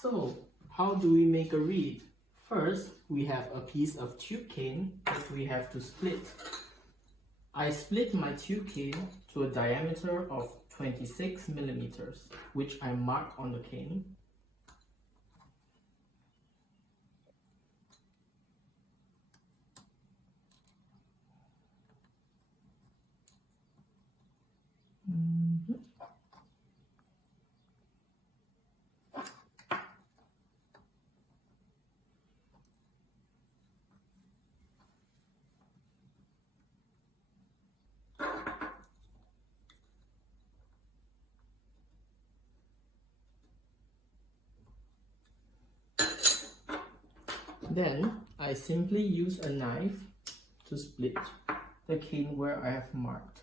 So, how do we make a reed? First, we have a piece of tube cane that we have to split. I split my tube cane to a diameter of 26 millimeters, which I mark on the cane. Then I simply use a knife to split the cane where I have marked.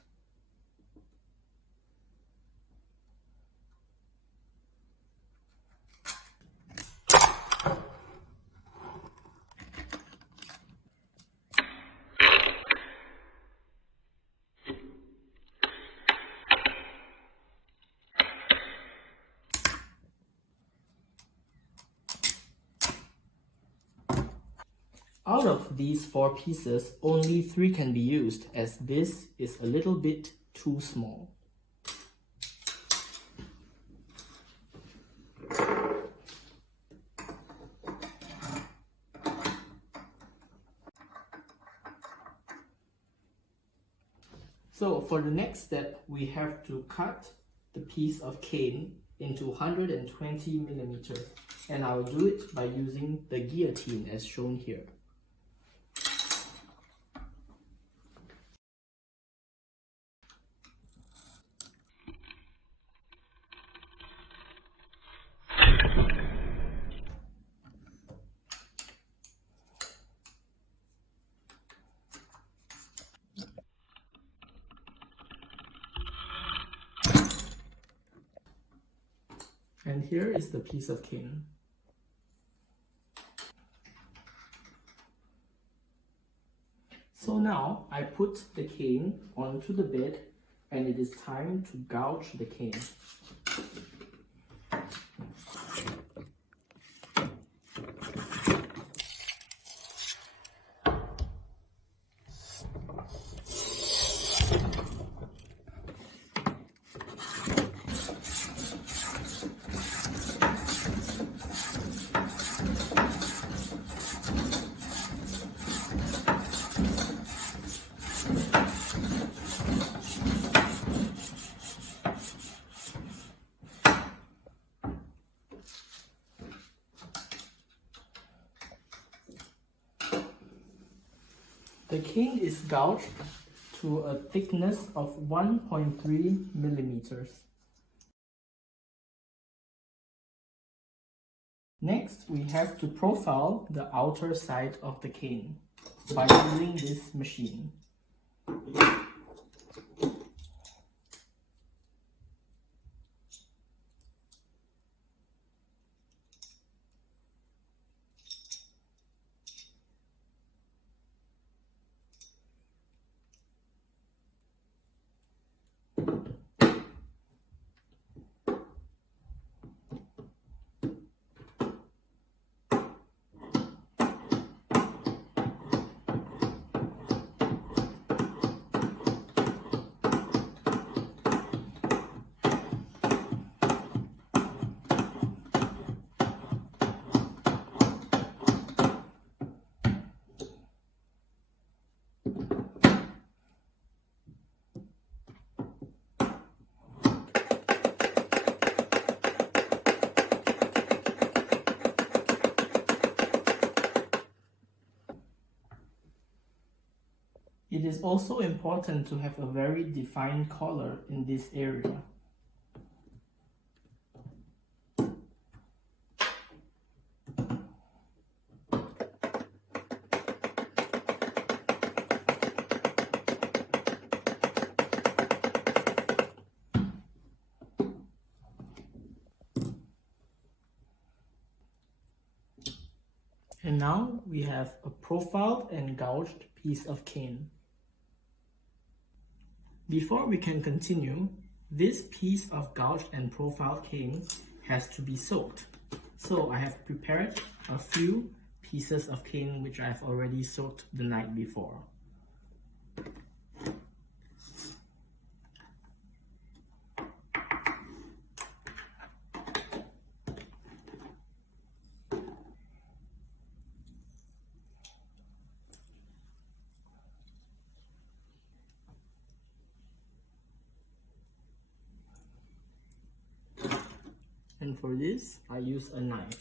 Out of these 4 pieces, only 3 can be used as this is a little bit too small. So for the next step, we have to cut the piece of cane into 120 millimeters, and I'll do it by using the guillotine as shown here. And here is the piece of cane. So now I put the cane onto the bed and it is time to gouge the cane. The cane is gouged to a thickness of 1.3 millimeters. Next, we have to profile the outer side of the cane by using this machine. It is also important to have a very defined color in this area. And now we have a profiled and gouged piece of cane. Before we can continue, this piece of gouged and profiled cane has to be soaked. So I have prepared a few pieces of cane which I've already soaked the night before. And for this, I use a knife.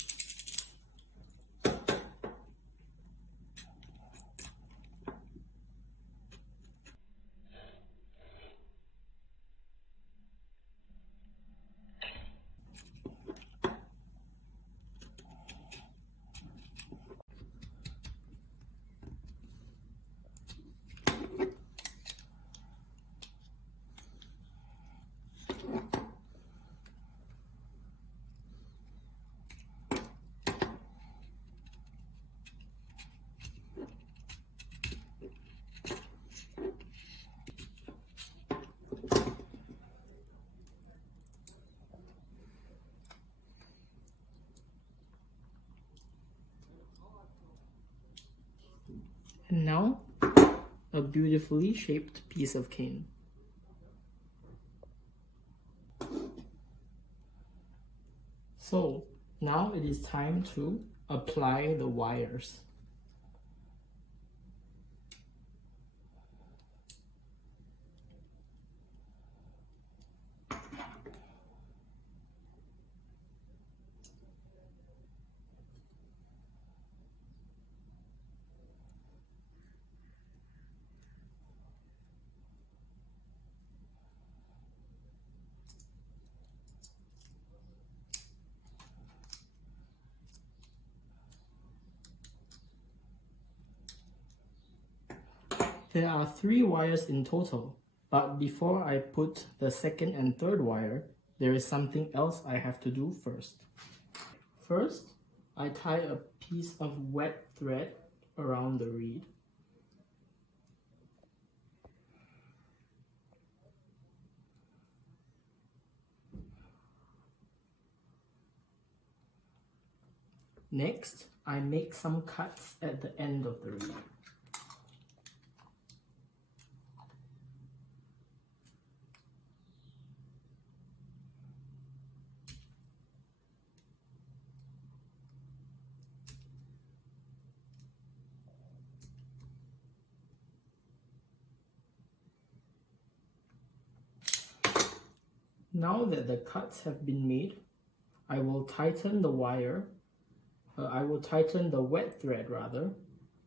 And now, a beautifully shaped piece of cane. So, now it is time to apply the wires. There are 3 wires in total, but before I put the second and third wire, there is something else I have to do first. First, I tie a piece of wet thread around the reed. Next, I make some cuts at the end of the reed. Now that the cuts have been made, I will tighten the wet thread rather,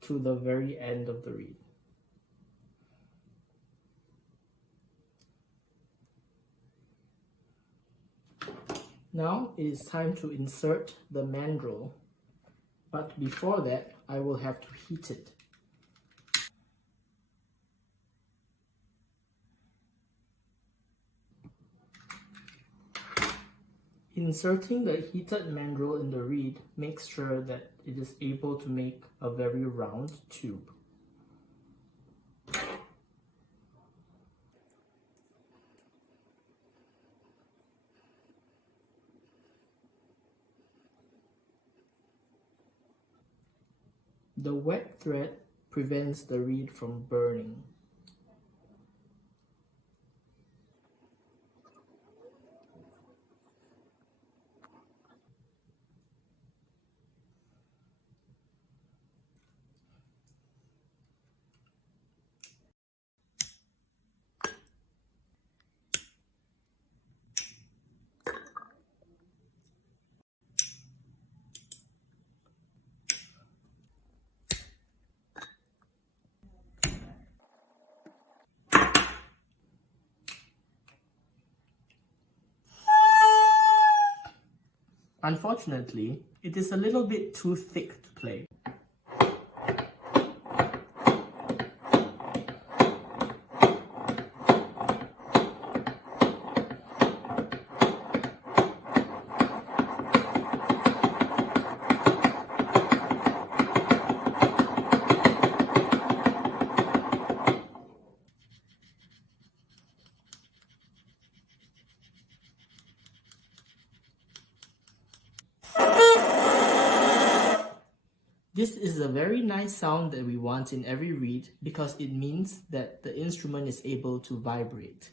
to the very end of the reed. Now it is time to insert the mandrel, but before that I will have to heat it. Inserting the heated mandrel in the reed makes sure that it is able to make a very round tube. The wet thread prevents the reed from burning. Unfortunately, it is a little bit too thick to play. This is a very nice sound that we want in every reed because it means that the instrument is able to vibrate.